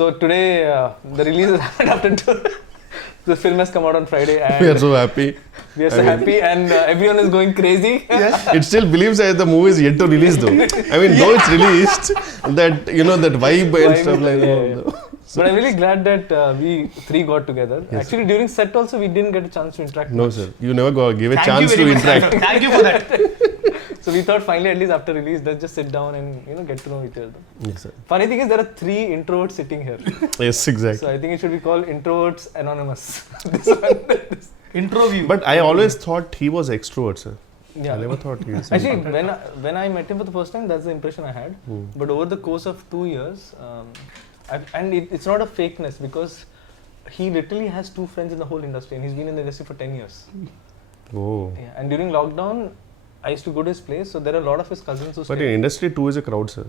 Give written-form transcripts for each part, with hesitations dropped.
So today the release has happened after 2. The film has come out on Friday and We are so happy. We are so happy and everyone is going crazy. It still believes that the movie is yet to release though. I mean, though it's released, that that vibe and stuff like that. But I'm really glad that we 3 got together. Yes. Actually, during set also we didn't get a chance to interact. No, sir. You never gave a chance to interact. Thank you for that. So we thought finally, at least after release, let's just sit down and get to know each other. Yes, sir. Funny thing is, there are 3 introverts sitting here. Yes, exactly. So I think it should be called Introverts Anonymous. Intro view. But I always thought he was extrovert, sir. Yeah. I never thought he was. Actually, when I met him for the first time, that's the impression I had. But over the course of 2 years, and it's not a fakeness because he literally has 2 friends in the whole industry and he's been in the industry for 10 years. Oh. Yeah, and during lockdown, I used to go to his place, so there are a lot of his cousins who But in industry, 2 is a crowd, sir.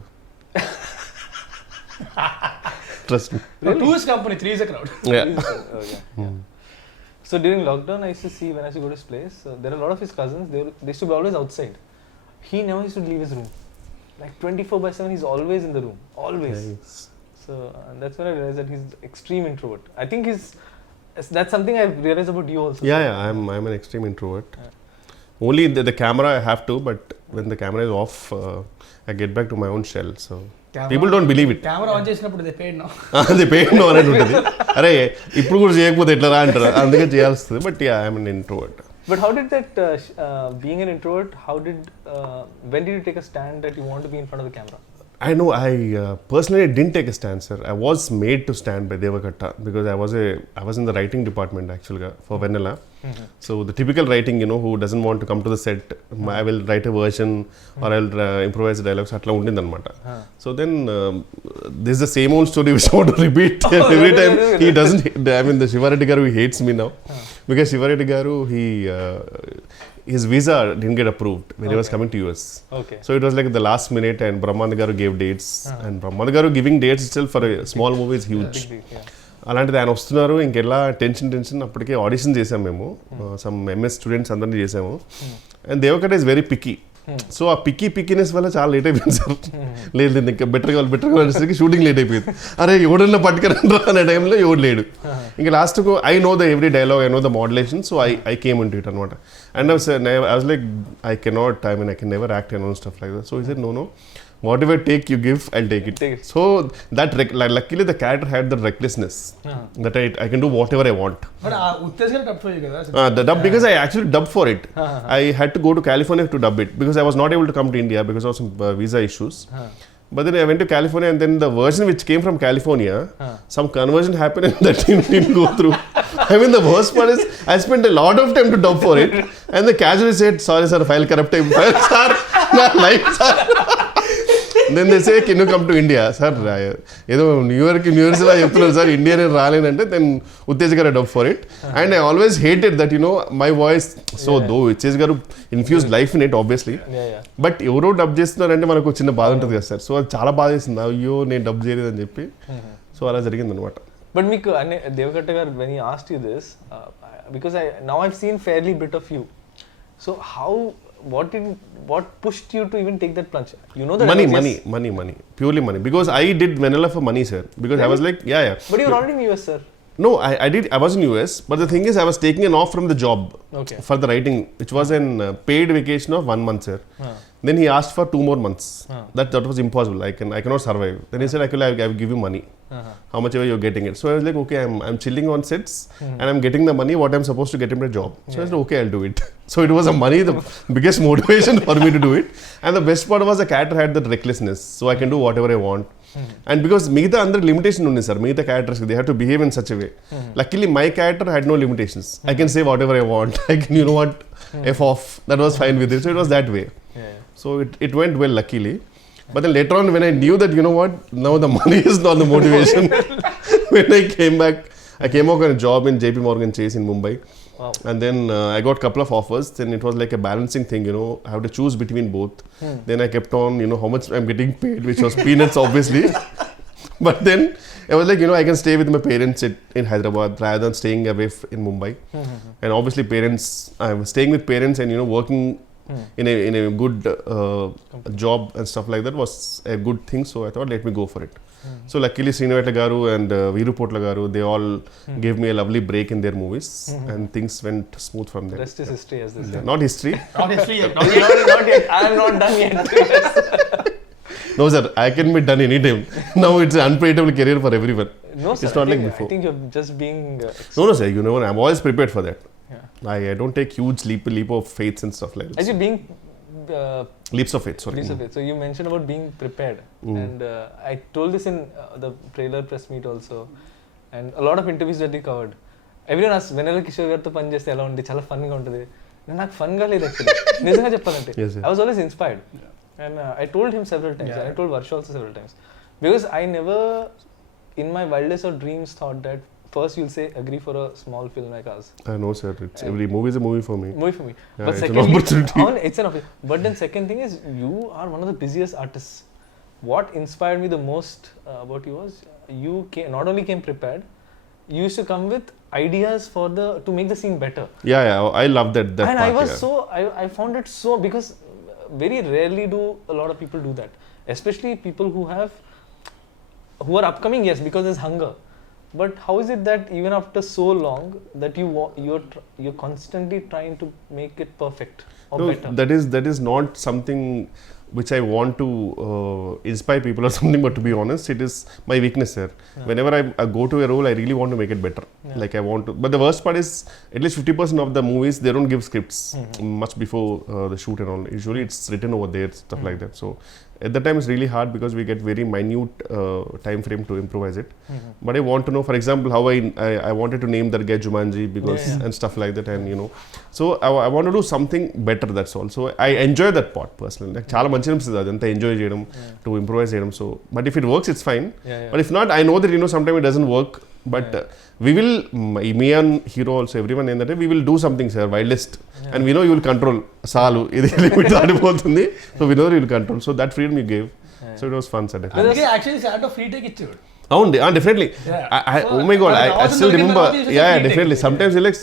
Trust me. No, 2 is company, 3 is a crowd. Yeah. Yeah. So during lockdown, I used to see when I used to go to his place, there are a lot of his cousins, they used to be always outside. He never used to leave his room. Like 24/7, he's always in the room. Always. Nice. So that's when I realized that he's extreme introvert. I think that's something I've realized about you also. Yeah, I'm an extreme introvert. Yeah. Only the camera I have to, but when the camera is off, I get back to my own shell. So people don't believe it. Camera on చేసినప్పుడు they paid no. They paid no అని ఉంటుంది. అరే ఇప్పుడు కూడా చేయకపోతే ఎట్లా రా అంటారు. అందుకే చేయాల్సింది. But yeah, I'm an introvert. But how did that being an introvert? When did you take a stand that you want to be in front of the camera? I know. I personally didn't take a stand, sir. I was made to stand by Devakatta because I was in the writing department actually for Vennela. So the typical writing, who doesn't want to come to the set, I will write a version or I'll improvise the dialogues. Atla undindi anamata. So then this is the same old story which I want to repeat every time. He doesn't. I mean, the Shivareddy garu, he hates me now because Shivareddy garu, his visa didn't get approved when he was coming to US. Okay. So it was like the last minute and Brahmanda garu gave dates. And Brahmanda garu giving dates itself for a small movie is huge. అలాంటిది ఆయన వస్తున్నారు ఇంకెలా tension అప్పటికే audition చేసాము మేము some MS students అందరినీ చేసాము and Deva Katta is very picky so ఆ పిక్కీనెస్ వల్ల చాలా లేట్ అయిపోయింది సార్ లేదు ఇంకా బెటర్ కావాలి షూటింగ్ లేట్ అయిపోయింది అరే ఎవడన్నా పట్టుకురండి అనే టైంలో ఎవడు లేడు ఇంకా లాస్ట్కు I know the every dialogue I know the modulation so I came in to it అనమాట and I was like I cannot I can never act and stuff like that so he said no whatever take you give, I'll take it. So that luckily the character had the recklessness that I can do whatever I want. But Uttesgar dubbed for you guys. The dub because I actually dubbed for it. I had to go to California to dub it because I was not able to come to India because of some visa issues. But then I went to California and then the version which came from California, some conversion happened and that didn't go through. I mean the worst part is I spent a lot of time to dub for it and the casually said, sorry sir, file corrupted. Sir, my life sir. Then they say, can you come to India? Sir, ఏదో new years లా చెప్తున్నారు sir India నేను రాలేనంటే then Uttej garu dub for it and I always hated that my voice so though Uttej garu infuse life in it obviously but ఎవరో dub చేస్తున్నారంటే మనకు చిన్న బాధ ఉంటుంది కదా సార్ సో అది చాలా బాధ వేసింది అయ్యో నేను డబ్ చేయలేదని చెప్పి సో అలా జరిగింది అనమాట బట్ మీకు దేవకట్ట గారు when he asked you this because now I've seen fairly bit of you so how what pushed you to even take that plunge? That money, purely money. Because I did Vennela for money, sir. Because really? I was like, yeah. But you were already in US, sir. No, I was in US. But the thing is, I was taking an off from the job for the writing, which was a paid vacation of 1 month, sir. Then he asked for 2 more months. That was impossible. I cannot survive. Then he said, I will give you money. How much ever you're getting it. So I was like, okay, I'm chilling on sets and I'm getting the money what I'm supposed to get in my job. So I said, okay, I'll do it. So it was the biggest motivation for me to do it. And the best part was the character had that recklessness. So I can do whatever I want. And because Megha under limitation undi sir, Megha characters they have to behave in such a way. Luckily my character had no limitations. I can say whatever I want. I can F off. That was fine with it. So it was that way. So it went well luckily. But then later on when I knew that now the money is not the motivation. When I came back, I came out on a job in JP Morgan Chase in Mumbai. Wow. And then I got a couple of offers. Then it was like a balancing thing, I have to choose between both. Then I kept on, how much I'm getting paid, which was peanuts obviously. But then I was like, I can stay with my parents in Hyderabad rather than staying away in Mumbai. And obviously I was staying with parents and, working in a good job and stuff like that was a good thing. So I thought, let me go for it. So luckily Sriniveta garu and Veeru Potla garu, they all gave me a lovely break in their movies, and things went smooth from there. Rest is history, as they say. Not history. Not history yet. Not yet. I am not done yet. No sir, I can be done anytime. Now it's an unpredictable career for everyone. No, sir. It's not like before. I think you're just being. No sir, you know, I'm always prepared for that. Yeah. I don't take huge leap of faith and stuff like that. Actually, being. Leaps of faith, sorry. Leaps of faith. So you mentioned about being prepared, and I told this in the trailer press meet also, and a lot of interviews that we covered. Everyone asked, Vennela Kishor గారితో పని చేస్తే ఎలా ఉంది, చాలా ఫన్గా ఉంటుంది. నాకు ఫన్గా లేదు actually, నిజంగా చెప్పాలంటే. I was always inspired, and I told him several times, and I told Varsha also several times, because I never in my wildest of dreams thought that first you'll say agree for a small film like ours. I know sir, it's every movie is a movie for me. Movie for me. Yeah, But it's secondly, an opportunity. It's an opportunity. But then second thing is, you are one of the busiest artists. What inspired me the most about you was, you not only came prepared, you used to come with ideas for to make the scene better. Yeah, I love that and part. I was I found it so, because very rarely do a lot of people do that, especially people who are upcoming, yes, because there's hunger. But how is it that even after so long that you're constantly trying to make it perfect or better? That is not something which I want to inspire people or something, but to be honest, it is my weakness here. Whenever I go to a role, I really want to make it better. Like I want to, but the worst part is, at least 50% of the movies, they don't give scripts much before the shoot and all. Usually it's written over there, stuff like that. So at that time it's really hard, because we get very minute time frame to improvise it. But I want to know, for example, how I wanted to name that guy Jumanji, because and stuff like that, and you know, so I want to do something better, that's all. So I enjoy that part personally. Like chaala manchi anisthadi adantha enjoy cheyadam, to improvise cheyadam. So but if it works, it's fine. But if not, I know that, you know, sometimes it doesn't work, but we will, me and hero also, everyone in that, we will do something, sir, wildest, and we know you will control salu idi limit దాటిపోతుంది. So we know that you will control, so that freedom you gave, so it was fun, sir. అందుకే actually Santo free take ఇచ్చాడు. Definitely. Oh my god, I still remember. Yeah, definitely. Sometimes you like,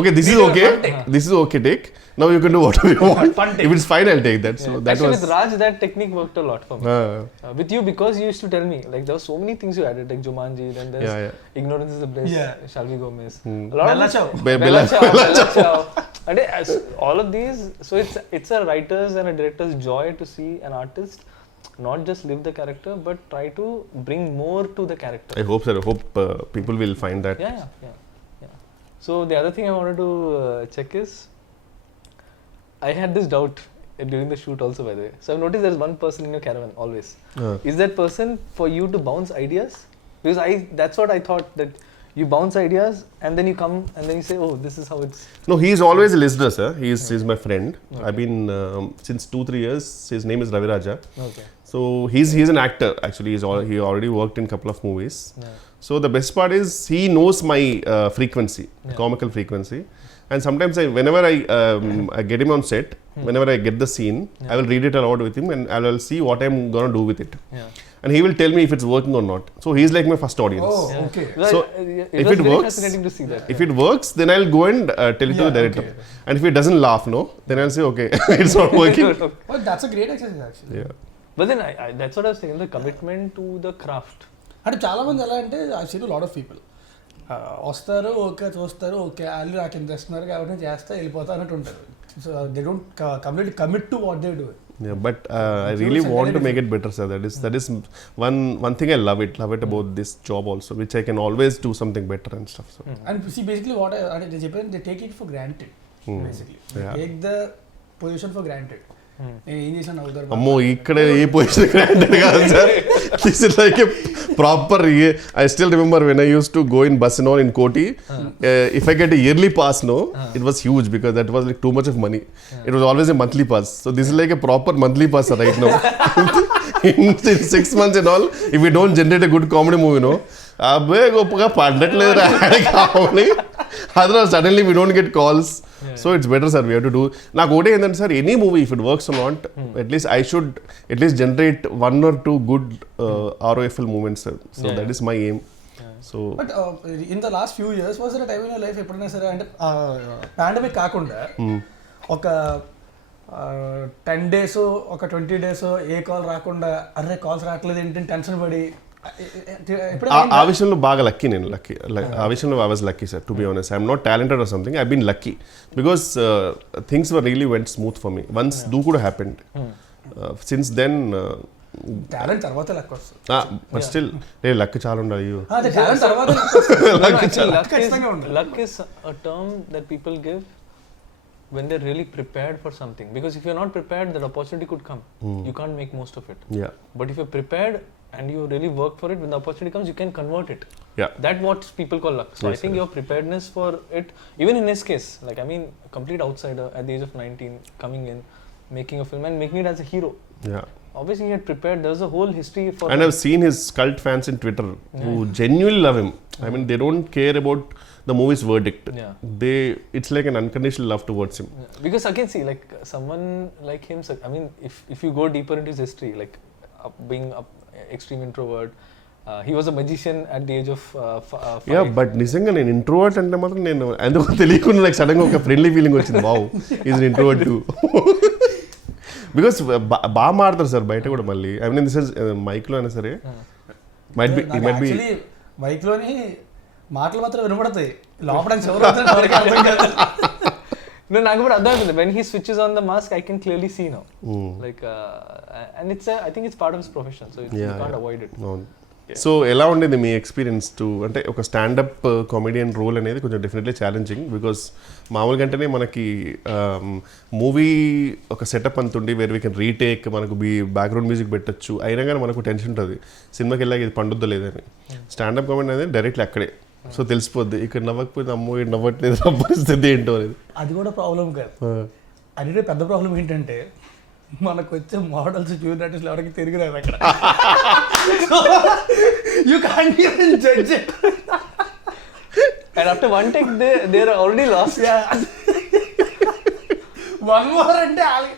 okay, this is okay, this is okay, take. Now you can do whatever you want. If it's fine, I'll take that. So that actually, was. with Raj, that technique worked a lot for me. With you, because you used to tell me, like, there were so many things you added, like Jumanji, then there's Ignorance is the Bliss, Shall We Go Miss. A lot Bella of Ciao. Bella Ciao. And all of these, so it's a writer's and a director's joy to see an artist not just live the character, but try to bring more to the character. I hope, sir. I hope people will find that. Yeah. So the other thing I wanted to check is, I had this doubt during the shoot also, by the way. So I've noticed there's one person in your caravan always. Is that person for you to bounce ideas? Because that's what I thought, that you bounce ideas and then you come and then you say, oh, this is how it's. No, he's always a listener, sir. He's my friend. Okay. I've been since 2-3 years. His name is Ravi Raja. Okay. So he's an actor actually. He already worked in a couple of movies. So the best part is, he knows my frequency, comical frequency. And sometimes whenever I get him on set, whenever I get the scene, I will read it aloud with him, and I will see what I'm gonna do with it. And he will tell me if it's working or not. So he's like my first audience. Oh, okay. So if it works, fascinating to see that. If it works, then I'll go and tell it to the director. Okay. And if it doesn't laugh, no, then I'll say, okay, it's not working. Well, that's a great exercise actually. Yeah. But then that's what I was saying, the commitment to the craft. అంటే చాలా మంది ఎలా అంటే, I seen lot of people వస్తారు, okay చూస్తారు, okay వాళ్ళు నాకు ఇంత ఇస్తున్నారు కాబట్టి నేను చేస్తా వెళ్ళిపోతా అన్నట్టు ఉంటారు. So they don't completely commit to what they do. Yeah, but I really want to make it better, sir. That is one thing I love it about this job also, which I can always do something better and stuff. So. And see, basically what they చెప్పారు, they take it for granted. Basically, they take the position for granted. నేను ఏం చేశాను అవుతారు. అమ్మో, ఇక్కడ ఏ position granted కాదు sir. This is like a proper. I still remember when I used to go in bus and all in Koti. If I get a yearly pass, no, it was huge, because that was like too much of money. It was always a monthly pass. So this is like a proper monthly pass right now. In 6 months and all, if we don't generate a good comedy movie, no, అబ్బే గొప్పగా పడట్లేదు కావాలి. Otherwise suddenly we don't get calls. So it's better, sir, we have to do. నాకు ఒకటే ఏంటంటే sir, any movie if it works or not, at least I should at least generate 1 or 2 good ROFL moments, sir. So that is my aim. So but in the last few years, was there a time in your life ఎప్పుడైనా సరే, అంటే pandemic కాకుండా ఒక 10 days ఒక 20 days ఏ call రాకుండా, అరే calls రావట్లేదు ఏంటంటే టెన్షన్ పడి ఆ విషయంలో బాగా లక్కీ నేను ఆ విషయంలో I was lucky sir to be honest I'm not talented or something I been lucky because things were really went smooth for me once Dookudu happened since then talent తర్వాత లక్ వస్తుంది but still luck చాలా ఉండాలి talent తర్వాత luck is a term that people give when they're really prepared for something, because if you're not prepared, that opportunity could come. You can't make most of it. Yeah. But if you're prepared and you really work for it, when the opportunity comes, you can convert it. Yeah. That's what people call luck. So Yes, I think your preparedness for it, even in his case, like I mean, a complete outsider at the age of 19, coming in, making a film and making it as a hero. Yeah. Obviously he had prepared. There's a whole history for and I've seen his cult fans in Twitter who genuinely love him. I mean, they don't care about the movie's verdict. It's like an unconditional love towards him. Because again, see, like someone like him, I mean, if you go deeper into his history, like being an extreme introvert, he was a magician at the age of 5. Yeah, but నిజంగా నేను introvert అంటే మాత్రం నేను ఎందుకో తెలియకుండా నాకు సడన్గా ఒక ఫ్రెండ్లీ ఫీలింగ్ వచ్చింది. Wow, is an introvert two. Because బాగా మారుతారు సార్ బయట కూడా మళ్ళీ. ఐ మీన్ దిస్ ఇస్ మైక్లో అయినా సరే మైట్ బి మైక్లోని మాటలు మాత్రం వినపడతాయి, లోపల No, నాకు కూడా అర్థం అవుతుంది. When he switches on the mask, I can clearly see now. Like, and I think it's part of his profession, so you can't avoid it. So ఎలా ఉండేది మీ ఎక్స్పీరియన్స్ టు అంటే ఒక స్టాండప్ కామెడియన్ రోల్ అనేది కొంచెం definitely challenging. Because మామూలుగా అంటేనే మనకి movie ఒక సెటప్ అంతుండి వేర్ వీ కెన్ రీటేక్, మనకు బ్యాక్గ్రౌండ్ మ్యూజిక్ పెట్టచ్చు, అయినా కానీ మనకు టెన్షన్ ఉంటుంది సినిమాకి వెళ్ళాక ఇది పండుద్దో లేదని. స్టాండప్ కామెడీ అనేది డైరెక్ట్లీ అక్కడే, సో తెలిసిపోద్ది ఇక్కడ నవ్వకపోతే అమ్మో ఇక్కడ నవ్వట్లేదు పరిస్థితి ఏంటో అనేది. అది కూడా ప్రాబ్లం కాదు. అదే పెద్ద ప్రాబ్లం ఏంటంటే మనకు వచ్చే మోడల్స్ జూనియర్ ఆర్టిస్టులు ఎవరికి తిరిగి రాదు అక్కడ. You can't even judge it. And after one take they are already lost. One more అంటే అలాగే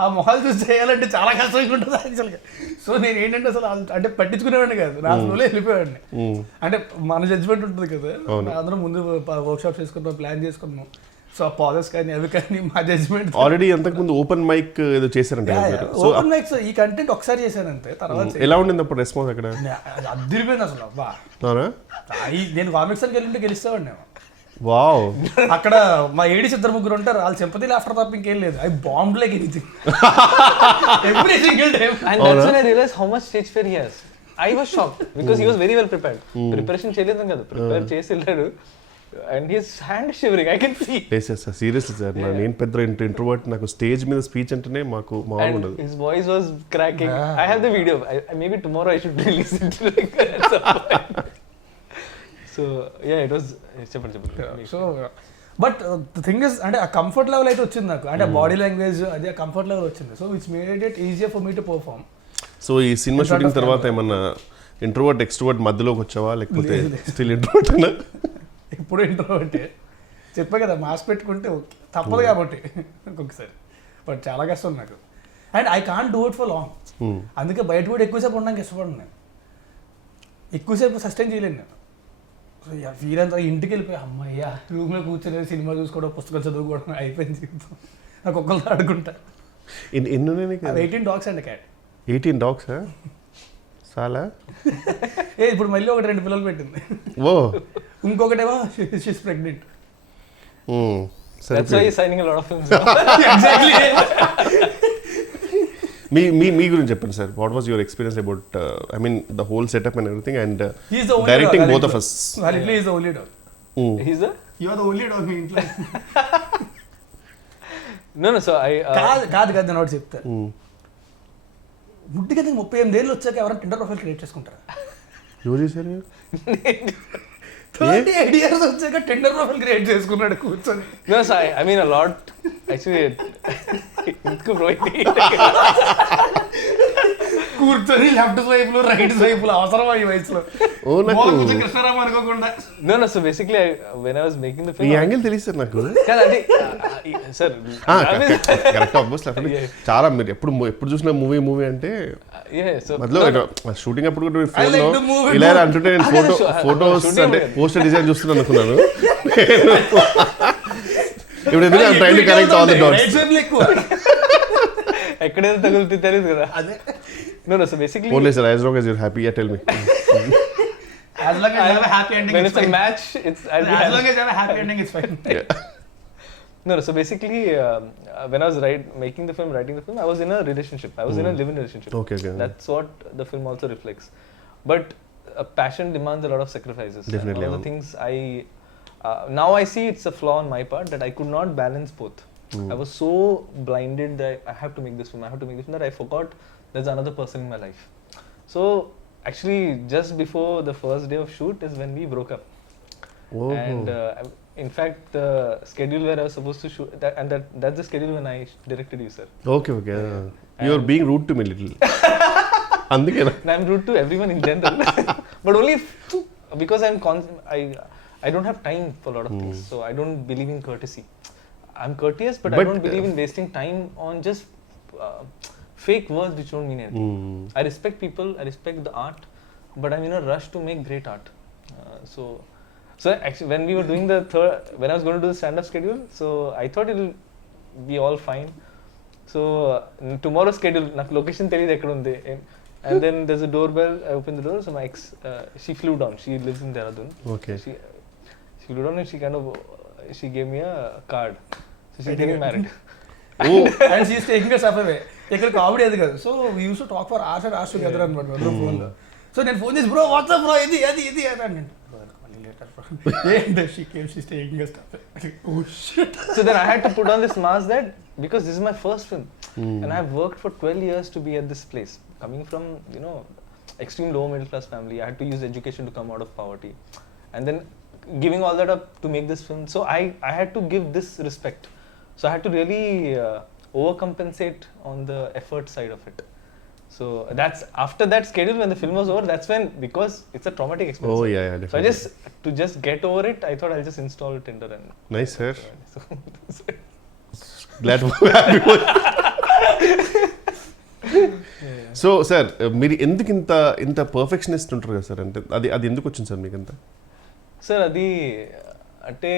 ఆ మొహాలు చూసి చేయాలంటే చాలా కష్టంగా ఉంటుంది యాక్చువల్గా. సో నేను ఏంటంటే అసలు అంటే పట్టించుకునేవాడిని కాదు, నా ఫ్లోలో వెళ్ళిపోయాడిని. అంటే మన జడ్జ్మెంట్ ఉంటుంది కదా, అందరం ముందు వర్క్షాప్ చేసుకున్నాం, ప్లాన్ చేసుకున్నాం. సో పాజెస్ కానీ అవి కానీ మా జడ్జ్మెంట్. ఆల్రెడీ అంతకుముందు ఓపెన్ మైక్ ఏదో చేశారంటే ఓపెన్ మైక్స్ ఈ కంటెంట్ ఒకసారి చేశానంతే. తర్వాత ఎలా ఉండింది అప్పుడు రెస్పాన్స్ అక్కడ? అదిరిపోయింది అసలు. అబ్బా, నేను కామిక్స్ అని వెళ్ళింటే గెలుస్తావాడిని నేను. వావ్. అక్కడ మా ఏడీస్ 2-3 ఉంటారు, వాళ్ళు సింపతి లాఫ్టర్ తప్ప ఇంకేం లేదు. I bomb like anything every single time. And that's when I realized how much stage fear he has. I was shocked because he was very well prepared. Preparation చేయలేదు కదా, prepare చేసి వెళ్ళాడు. And his hand shivering, I can see. Yes, yes, seriously sir. నేను పెద్ద introvert, నాకు stage మీద speech అంటేనే మాకు మామూలు ఉండదు. His voice was cracking. I have the video. Maybe tomorrow I should release it. So yeah, it was చెప్పండి. So but the thing is అంటే ఆ కంఫర్ట్ లెవెల్ అయితే వచ్చింది నాకు, అంటే బాడీ లాంగ్వేజ్ అది ఆ కంఫర్ట్ లెవెల్ వచ్చింది. So which made it easier for me to perform. So ఈ సినిమా షూటింగ్ తర్వాత ఏమన్నా ఇంట్రోవర్ట్ ఎక్స్ట్రోవర్ట్ మధ్యలోకి వచ్చావా, లేకపోతే స్టిల్ ఇంట్రోవర్ట్ అన్నా? ఇప్పుడు ఇంట్రోవర్టే చెప్పా కదా, మాస్క్ పెట్టుకుంటే ఓకే తప్పదు కాబట్టి ఒక్కొక్కసారి. బట్ చాలా కష్టం నాకు, and I can't do it for long. అందుకే బయట కూడా ఎక్కువసేపు ఉండడానికి ఇష్టపడను నేను, ఎక్కువసేపు సస్టైన్ చేయలేను నేను. సో వీరంతా ఇంటికి వెళ్ళిపోయి అమ్మయ్య రూమ్లో కూర్చొని సినిమా చూసుకోవడం, పుస్తకాలు చదువుకోవడం అయిపోయింది జీవితం. నాకు ఒక్కరితో ఆడుకుంటా. 18 dogs అండ్ క్యాట్. 18 dogs చాలా. ఇప్పుడు మళ్ళీ 2 పిల్లలు పెట్టింది. ఓ, ఇంకొకటేమో she's pregnant. That's why he's signing a lot of films. Exactly. మీ గురించి చెప్పండి sir. What was your experience about I mean the whole setup and everything and directing both of us? Validly is the only dog. He's the? You are the only dog in ఇంట్లో. No, so I కాదు నేను ఒకటి చెప్తా. ముట్టిగా 38 ఏళ్ళు వచ్చాక ఎవరైనా Tinder profile create చేసుకుంటారా? ఎవరు చేశారు? 38 years వచ్చాక టిండర్ ప్రొఫైల్ క్రియేట్ చేసుకున్నాడు కూర్చొని. No, so I mean a lot actually. కూర్చొని లెఫ్ట్ స్వైపులు రైట్ స్వైపులు అవసరమా ఈ వయసులో? కృష్ణారామ అనుకోకుండా. No, so basically when I was making the film, ఈ యాంగిల్ తెలుసు సార్ నాకు. కాదండి సార్, కరెక్ట్ ఆబ్వియస్. చాలా మీరు ఎప్పుడు చూసిన మూవీ అంటే మధ్యలో షూటింగ్ అప్పుడు కూడా ఫోన్లో ఇలా అంటుంటే నేను ఫోటోస్ అంటే పోస్టర్ డిజైన్ చూస్తున్నాను అనుకున్నాను. ఇప్పుడు ఎందుకు I'm trying to connect all the dots. ఎక్కడైనా తగులుతుంది తెలియదు కదా. అదే No, so basically, Only sir, as long as you're happy, yeah, tell me. As long as you have a happy ending, when it's it's a fine. match, I'll be As happy. long as you have a happy ending, it's fine. No, so basically, when I was writing the film, I was in a relationship. I was in a live-in relationship. Okay. That's what the film also reflects. But passion demands a lot of sacrifices. Definitely. And one of the things now I see it's a flaw on my part that I could not balance both. I was so blinded that I have to make this film, that I forgot there's another person in my life. So actually, just before the first day of shoot is when we broke up. Oh. And in fact, the schedule where I was supposed to shoot, that's the schedule when I directed you, sir. Okay. You're being rude to me little. Andukena. And I'm rude to everyone in general. But only because I don't have time for a lot of things. So I don't believe in courtesy. I'm courteous, but I don't believe in wasting time on just fake words which don't mean anything. I respect people, I respect the art, but I'm in a rush to make great art. So actually, when we were doing when I was going to do the stand-up schedule, so I thought it'll be all fine. So tomorrow's schedule, నాకు location తెలియదు ఎక్కడ ఉంది. And then there's a doorbell. I opened the door. So my ex, she flew down. She lives in Dehradun. Okay. She flew down and she gave me a card. So she's getting married. And she's taking us up away. ఇక్కడ comedy అది కాదు. So we use to talk for hours and hours together అనమాట ఫోన్లో. So నేను phone చేసి bro WhatsApp bro ఇది అని నేను she's taking us up. Oh shit. So then I had to put on this mask that because this is my first film and I've worked for 12 years to be at this place. Coming from, extreme lower middle class family, I had to use education to come out of poverty. And then giving all that up to make this film. So I had to give this respect. So I had to really overcompensate on the effort side of it. So that's after that schedule when the film was over, that's when, because it's a traumatic experience. Oh yeah, definitely. So to just get over it, I thought I'll just install Tinder and Nice, sir. so Glad to be happy. So sir మీరు ఎందుకు ఇంత perfectionist ఉంటారు కదా sir, అంటే అది ఎందుకు వచ్చింది sir మీకు అంతా? సార్ అది అంటే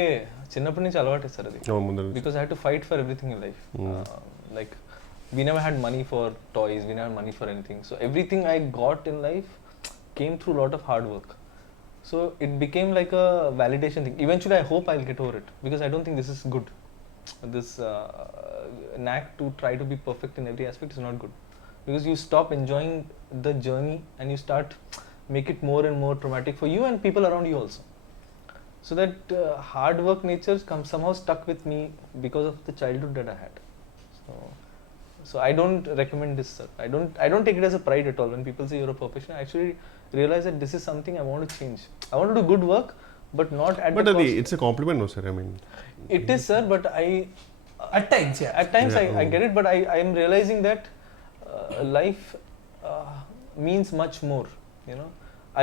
చిన్నప్పటి నుంచి అలవాటే సార్ అది. Because I had to fight for everything in life. Like we never had money for toys, we never had money for anything. So everything I got in life came through a lot of hard work. So it became like a validation thing. Eventually I hope I'll get over it because I don't think this is good. This knack to try to be perfect in every aspect is not good. Because you stop enjoying the journey and you start make it more and more traumatic for you and people around you also. So that hard work nature somehow stuck with me because of the childhood that I had. So I don't recommend this, sir. I don't take it as a pride at all when people say you're a perfectionist. I actually realize that this is something I want to change. I want to do good work, but not at the cost. But it's a compliment, no sir? I mean, it is, sir. But at times, I get it. But I am realizing that life means much more.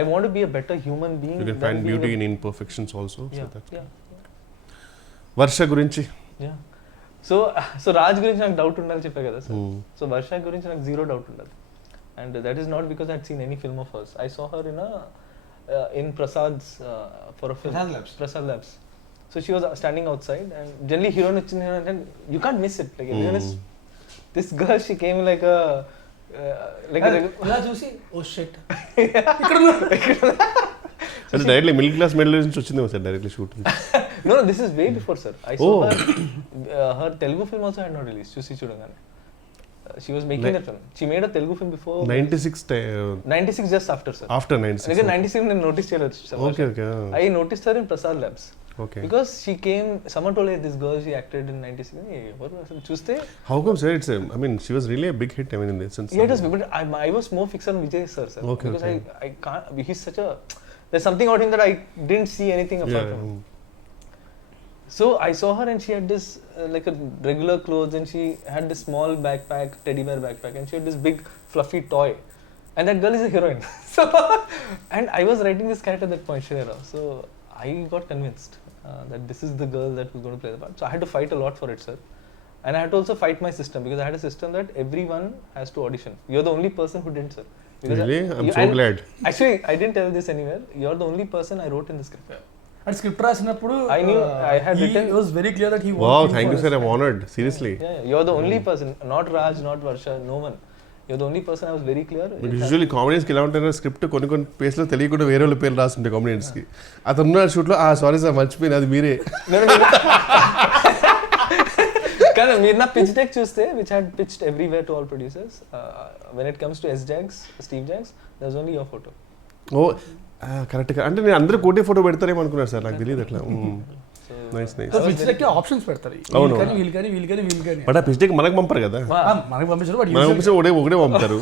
I want to be a better human being. You can find beauty in imperfections also. Yeah, so that's yeah. Varsha gurinchi. Yeah. So Raj గురించి నాకు doubt ఉండాలి చెప్పా కదా sir. So Varsha గురించి నాకు zero doubt ఉండదు. And that is not because I had seen any film of hers. I saw her in Prasad's for a film. Prasad Labs. So she was standing outside and generally heroine వచ్చింది and you can't miss it. Like everyone is this girl, she came like a ఇలా చూసి oh shit అంటే directly middle class medal నుంచి వచ్చిందేమో sir directly shoot? No, this is way before, sir. I saw her Telugu film also had not released. Chusi Chudangane. She was making that film. She made a Telugu film before 96 just after, sir. After 96. Again 96 I noticed her, sir. Okay. I noticed her in Prasad Labs. Okay. Because she came, someone told her this girl she acted in 96. Hey, what was it? Chuste? How come, sir? I mean, she was really a big hit. I mean, in the sense. Yeah, it was, but I was more fixed on Vijay sir. Okay. Because I can't. He's such a. There's something about him that I didn't see anything apart from. So I saw her and she had this like a regular clothes and she had this small backpack, teddy bear backpack, and she had this big fluffy toy. And that girl is a heroine. So, and I was writing this character at that point, Shreya. So I got convinced that this is the girl that was going to play the part. So I had to fight a lot for it, sir. And I had to also fight my system because I had a system that everyone has to audition. You're the only person who didn't, sir. Because really? I'm so glad. Actually, I didn't tell this anywhere. You're the only person I wrote in the script. And script రాసినప్పుడు I knew I had written. It was very clear that he Wow, thank you, sir. I'm honored. Seriously. Yeah, you're the only person. Not Raj, not Varsha, no one. you're the only person I was very clear. Usually కామెడియన్స్కి ఎలా ఉంటారు, script కొన్ని ప్లేస్లో తెలియకుండా వేరే వాళ్ళ పేర్లు రాస్తుంటాయి కామెడియన్స్కి. అతను ఉన్న షూట్లో సారీ సార్ మర్చిపోయింది అది మీరే. కానీ మీరు నా పిచ్ డెక్ చూస్తే which had pitched everywhere to all producers, when it comes to Steve Jobs there was only your photo. ఓ కరెక్ట్గా, అంటే నేను అందరూ కోటే ఫోటో పెడతారేమో అనుకున్నాను సార్, నాకు తెలియదు అట్లా. Nice nice. ఆప్షన్స్ పెడతారు, బట్ ఆ పిచ్డెక్ మనకు పంపరు కదా, మనకి పంపించారు, మనకు పంపించిన ఒకటే పంపుతారు,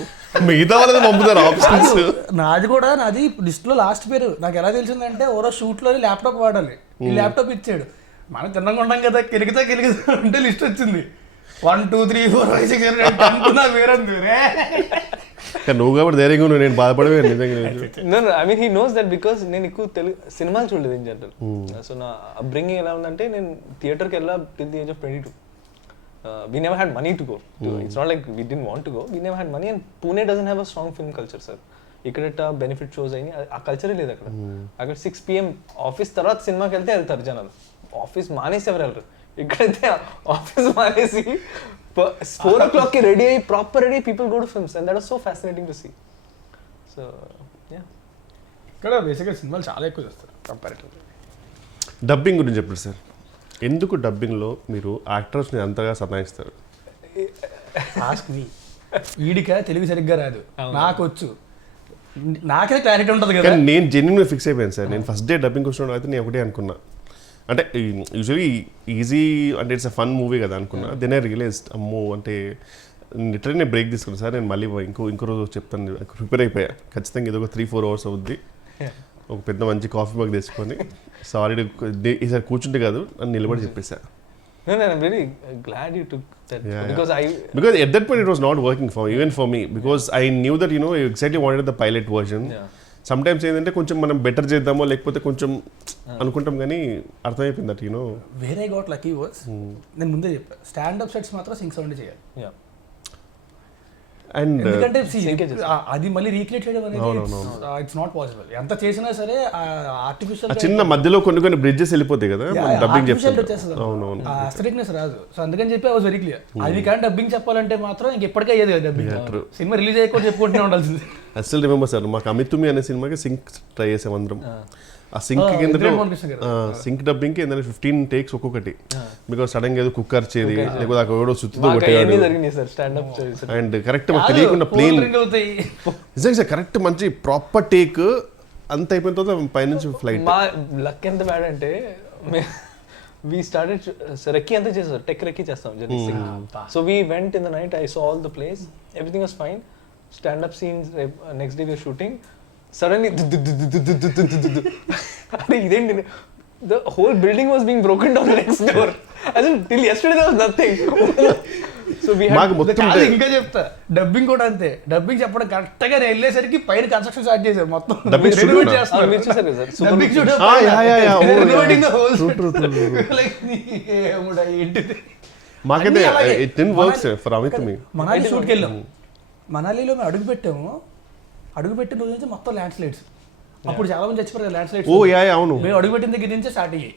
మిగతా వాళ్ళని పంపుతారు ఆప్షన్స్. నాది లిస్ట్ లో లాస్ట్ పేరు నాకు ఎలా తెలిసిందంటే ఓరో షూట్ లో ల్యాప్టాప్ వాడాలి, ఈ ల్యాప్టాప్ ఇచ్చాడు, మనం తిన్నగా ఉంటాం కదా, కెలిగితే అంటే లిస్ట్ వచ్చింది 1 2 3 4 5 6 7 8 అనుకున్నా వేరంది. నువ్వు కాబట్టి ధైర్యంగా నువ్వు, నేను బాధపడవే నిజంగా. I mean he knows that because నేను ఎక్కువ తెలుగు సినిమాలు చూడలేదు ఇన్ జనరల్. సో నా అప్బ్రింగింగ్ ఎలా ఉందంటే, నేను థియేటర్కి వెళ్ళా till the age of 22. We never had money to go. It's not like we didn't want to go. We never had money, and Pune doesn't have a strong film culture, sir. ఇక్కడ benefit shows అయినాయి, ఆ కల్చరే లేదు అక్కడ. అక్కడ 6 PM office తర్వాత సినిమాకి వెళ్తారు జనాలు, ఆఫీస్ మానేసి ఎవరు వెళ్ళరు. ఇక్కడైతే ఆఫీస్ మానేసి 4 o'clock రెడీ అయ్యి proper ready people go to films, and that was so fascinating to see. So ya, ఇక్కడ బేసిక్గా సినిమాలు చాలా ఎక్కువ చేస్తారు కంపారిటివ్లీ. డబ్బింగ్ గురించి చెప్పండి సార్, ఎందుకు డబ్బింగ్లో మీరు యాక్టర్స్ని అంతగా సతాయిస్తారు? Ask me. వీడిక తెలుగు సరిగ్గా రాదు, నాకు వచ్చు, నాకే క్లారిటీ ఉంటుంది కదా. నేను జెన్యున్గా ఫిక్స్ అయిపోయాను సార్, నేను ఫస్ట్ డే డబ్బింగ్ వచ్చినప్పుడు అయితే నేను ఒకటే అనుకున్నా, అంటే యూజువలీ ఈజీ అంటే ఇట్స్ అ ఫన్ మూవీ కదా అనుకున్నా. దెన్ ఐ రియలైజ్డ్ అమ్మో, అంటే లిటరల్లీ నేను బ్రేక్ తీసుకున్నాను సార్, నేను మళ్ళీ ఇంకో రోజు చెప్తాను, ప్రిపేర్ అయిపోయా ఖచ్చితంగా, ఇది ఒక 3-4 hours అవుద్ది, ఒక పెద్ద మంచి కాఫీ మగ్ తీసుకొని సారీ ఈసారి కూర్చుంటే కాదు అని నిలబడి చెప్పేసా. I'm very glad you took that, because at that point it was not working for me because I knew that I exactly wanted the pilot version. Sometimes ఏంటంటే కొంచెం మనం బెటర్ చేద్దామో లేకపోతే కొంచెం అనుకుంటాం, కానీ అర్థమైపోయింది దట్ వేరే గాట్ లక్కీ వాస్. నేను ముందే చెప్పాను, స్టాండప్ సెట్స్ మాత్రం సింక్ సౌండ్ చేయాలి. అండ్ ఎందుకంటే అది మళ్ళీ రీక్రియేట్ చేయడం అనేది ఇట్స్ నాట్ పాసిబుల్. ఎంత చేసినా సరే ఆర్టిఫిషియల్ చిన్న మధ్యలో కొన్ని బ్రిడ్జెస్ వెళ్ళిపోతాయి కదా, డబ్బింగ్ చెప్తారు, అస్థెటిక్నెస్ రాదు. సో అందుకని చెప్పి ఐ వాజ్ వెరీ క్లియర్, అది కానీ డబ్బింగ్ చెప్పాలంటే మాత్రం ఇంకెప్పటికీ అయ్యేది కదా డబ్బింగ్. సినిమా రిలీజ్ అయ్యకుండా చెప్పుకుంటూనే ఉండాల్సింది. ఐ స్టిల్ రిమెంబర్ సార్, మాకు అమితుమి అనే సినిమాకి సింక్ ట్రై చేసాం అందరం. ఆ సింక్ కింద సింక్ డబ్బింగ్ కి 15 takes ఒక్కొక్కటి, బికాస్ సడన్ గా ఏదో కుక్కర్ చేది లేకపోతే అక్కడ ఎవడో సుత్తుతో కొట్టేవాడు, అండ్ కరెక్ట్ మాకు తెలియకుండా ప్లేన్ నిజంగా కరెక్ట్ మంచి ప్రాపర్ టేక్ అంత అయిపోయిన తర్వాత పైనుంచి ఫ్లైట్. మా లక్ ఎంత బ్యాడ్ అంటే we started రెక్కి అంతా చేస్తారు, టెక్ రెక్కి చేస్తాం journey. So we went in the night, I saw all the place, everything was fine, stand up scenes, next day we were shooting, suddenly ఇదేంటి, the whole building was being broken down next door. As in till yesterday there was nothing. So we had ఇంకా చెప్తా, dubbing కూడా అంతే. Dubbing చెప్పడం correct గా వెళ్ళేసరికి పైన construction start చేశారు మొత్తం. డబ్బింగ్ మాకైతే it didn't work for Ami Thumi. Manali షూట్కి వెళ్ళాం, మనాలిలో మేము అడుగుపెట్టిన రోజు నుంచి మొత్తం ల్యాండ్ స్లైడ్స్. అప్పుడు చాలా మంది చచ్చిపోయారు ల్యాండ్ స్లైడ్స్. అవును, మేము అడుగుపెట్టిన దగ్గర నుంచే స్టార్ట్ అయ్యాయి.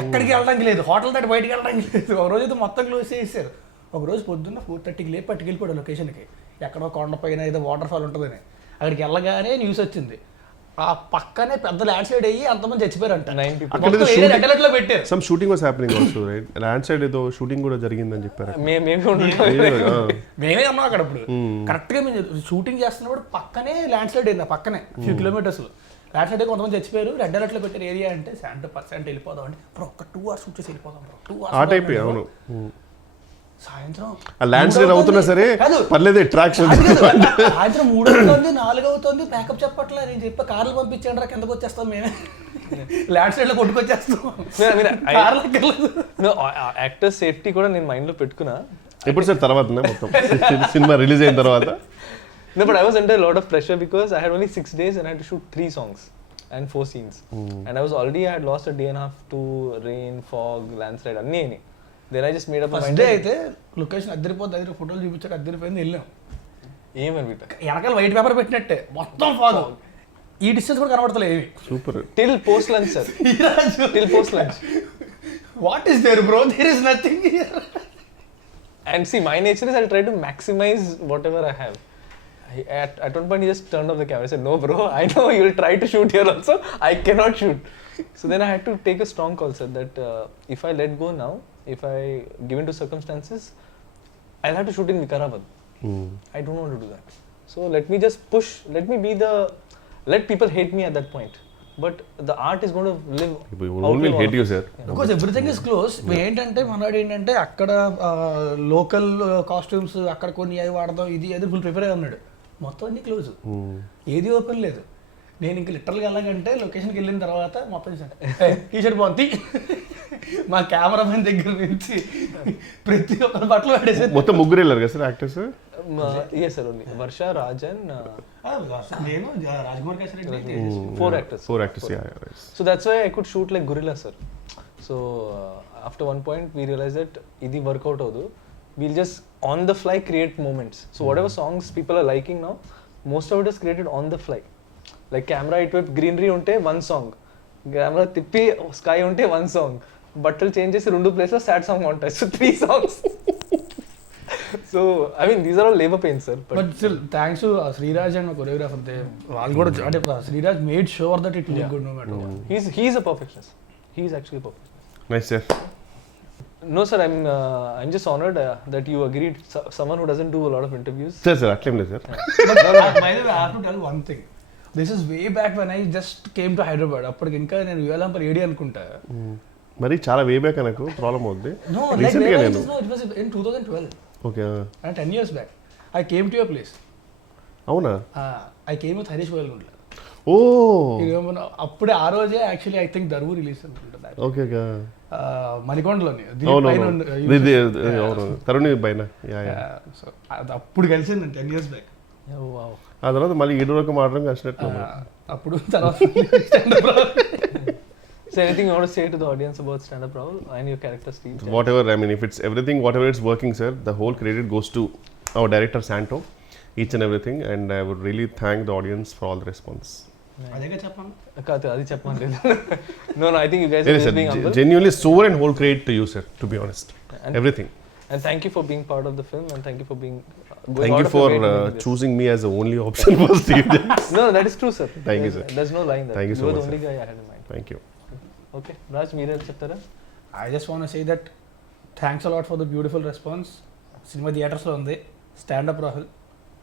ఎక్కడికి వెళ్ళడానికి లేదు, హోటల్ దాటి బయటికి వెళ్ళడానికి లేదు. ఒక రోజు అయితే మొత్తం క్లోజ్ చేసేసారు. ఒక రోజు పొద్దున్న 4:30కి లేపి పట్టుకెళ్ళిపోయాడు లొకేషన్కి, ఎక్కడో కొండ పైన ఏదో వాటర్ ఫాల్ ఉంటుందని. అక్కడికి వెళ్ళగానే న్యూస్ వచ్చింది, ఆ పక్కనే పెద్ద ల్యాండ్ స్లైడ్ అయ్యి అంతమంది చచ్చిపోయారంట. పెట్టారు. Some shooting was happening also, right? Land slide ఏదో షూటింగ్ కూడా జరిగిందని చెప్పారు. మేమే ఉన్నాం అక్కడ. అప్పుడు కరెక్ట్ గా మేము షూటింగ్ చేస్తున్నప్పుడు పక్కనే ల్యాండ్ స్లైడ్ అయింది, పక్కనే ఫ్యూ కిలోమీటర్స్ ల్యాండ్ స్లైడ్. కొంతమంది చచ్చిపోయారు. రెడ్ అలర్ట్ లో పెట్టారు ఏరియా అంటే 70% వెళ్ళిపోదాం అంటే, ఒక 2 hours షూట్ చేసి వెళ్ళిపోదాం, 2 hours ఆ టైప్. అవును, సాయంత్రం ల్యాండ్ స్లైడ్ అవుతున్నా సరే పర్లేదు, అట్రాక్షన్. సాయంత్రం 3 అవుతుంది, 4 అవుతుంది, ప్యాకప్ చెప్పట్లే. నేను చెప్పా కార్లు పంపించండి రా, కిందకు వచ్చేస్తాం మేమే, ల్యాండ్ స్లైడ్ లో కొట్టుకొచ్చేస్తాం. యాక్టర్ సేఫ్టీ కూడా నేను మైండ్ లో పెట్టుకున్నా. ఎప్పుడు సార్ తర్వాత మొత్తం సినిమా రిలీజ్ అయిన తర్వాత? No, but I was under a lot of pressure because I had only 6 days and I had to shoot 3 songs and 4 scenes. And I had lost a day and a half to rain, fog, landslide, anni. Then I just made up my mind. అయితే location అద్దరిపోద్ది, దగ్గర ఫోటోలు చూపించాక అద్దరిపోయింది, వెళ్ళాం. ఏమని వెనకాల white paper పెట్టినట్టే మొత్తం fog, ఈ distance కూడా కనబడతలేదు ఏవి. Super. Till post lunch, sir. Till post lunch. What is there, bro? There is nothing here. And see, my nature is I'll try to maximize whatever I have. At one point, he just turned off the camera. I said, "No, bro. I know you'll try to shoot here also. I cannot shoot." So then I had to take a strong call, sir. That if I let go now, if I give in to circumstances, I'll have to shoot in Vikarabad. I don't want to do that. So let me just push. Let people hate me at that point. But the art is going to live. People will hate you, sir. Because everything is close. ఏంటంటే మనవాడు ఏంటంటే అక్కడ local costumes అక్కడ కొన్ని అవి వాడదాం, ఇది అది ఫుల్ ప్రిపేర్ అయి ఉన్నాడు. మొత్తం అన్ని క్లోజ్, ఏది ఓపెన్ లేదు. నేను ఇంక లిటరల్గా వెళ్ళాలంటే లొకేషన్కి వెళ్ళిన తర్వాత మొత్తం టీషర్ట్ బాగుంది. మా కెమెరామెన్ దగ్గర నుంచి ప్రతి ఒక్కరి బట్టలు పడేసి మొత్తం ముగ్గురు వెళ్ళారు కదా sir actors? Yes, sir, only Varsha, Raj and నేను Rajkumar Kesari, four actors, yeah, right. So that's why I could shoot like gorilla, sir. So after one point we realized that idi work out avadu, we'll just on the fly create moments. So whatever songs people are liking now, most of it is created on the fly. Like camera itwep greenery unte one song, camera tippi sky unte one song, బట్టలు change చేసి 2 place లో sad song ఉంటాయి. So 3 songs. So I mean these are all labor pains, sir. But still thanks to Sriraj and choreographer, వాళ్ళు కూడా అంటే Sriraj made sure that it look good no matter what. He's a perfectionist. He's actually a perfectionist. Nice, sir. No, sir, I'm just honored that you agreed. Someone who doesn't do a lot of interviews. Sir, అట్లేం లేదు sir. By the way, I have to tell one thing. This is way back when I just came to Hyderabad. అప్పటికి ఇంకా నేను యువలాంపర్ AD అనుకుంటా. మరి చాలా way back నాకు problem అవుద్ది. No, like it was in 2012. Okay. And 10 years back, I came to your place. అవునా? I came with Harish Goyalgundla. ఓ అప్పుడే ఆ రోజే actually I think Daruvu release అనుకుంటా. ఓకే మణికొండలోని తరుణ్ పైన. సో అది అప్పుడు కలిసింది 10 years back. ఆ తర్వాత మళ్ళీ 7 వరకు మాట్లాడడం కలిసినట్టు. అప్పుడు తర్వాత So anything you want to say to the audience about Standup Rahul and your character Steve? Whatever, I mean, if it's everything, whatever it's working, sir, the whole credit goes to our director Santo, each and everything, and I would really thank the audience for all the response. అదేగా చెప్పాను. అది చెప్పమని. No, I think you guys are just being humble. Genuinely soul and whole credit to you, sir, to be honest. And everything. And thank you for being part of the film, and thank you for being thank you for choosing me as the only option for Steve. No, that is true, sir. Thank you, sir. There's no lying there. Thank you so much. You are the only guy I had in mind. Thank you. Okay, Raj, మీరే చెప్తారా? I just want to say that thanks a lot for the beautiful response. Cinema థియేటర్స్లో ఉంది, stand up Rahul.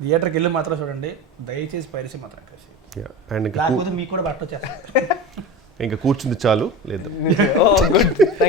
థియేటర్కి వెళ్ళి మాత్రం చూడండి, దయచేసి piracy మాత్రం కలిసి. లేకపోతే మీకు కూడా బట్ట వచ్చేస్తారు. ఇంకా కూర్చుంది చాలు లేదు. Oh, good. Thank you.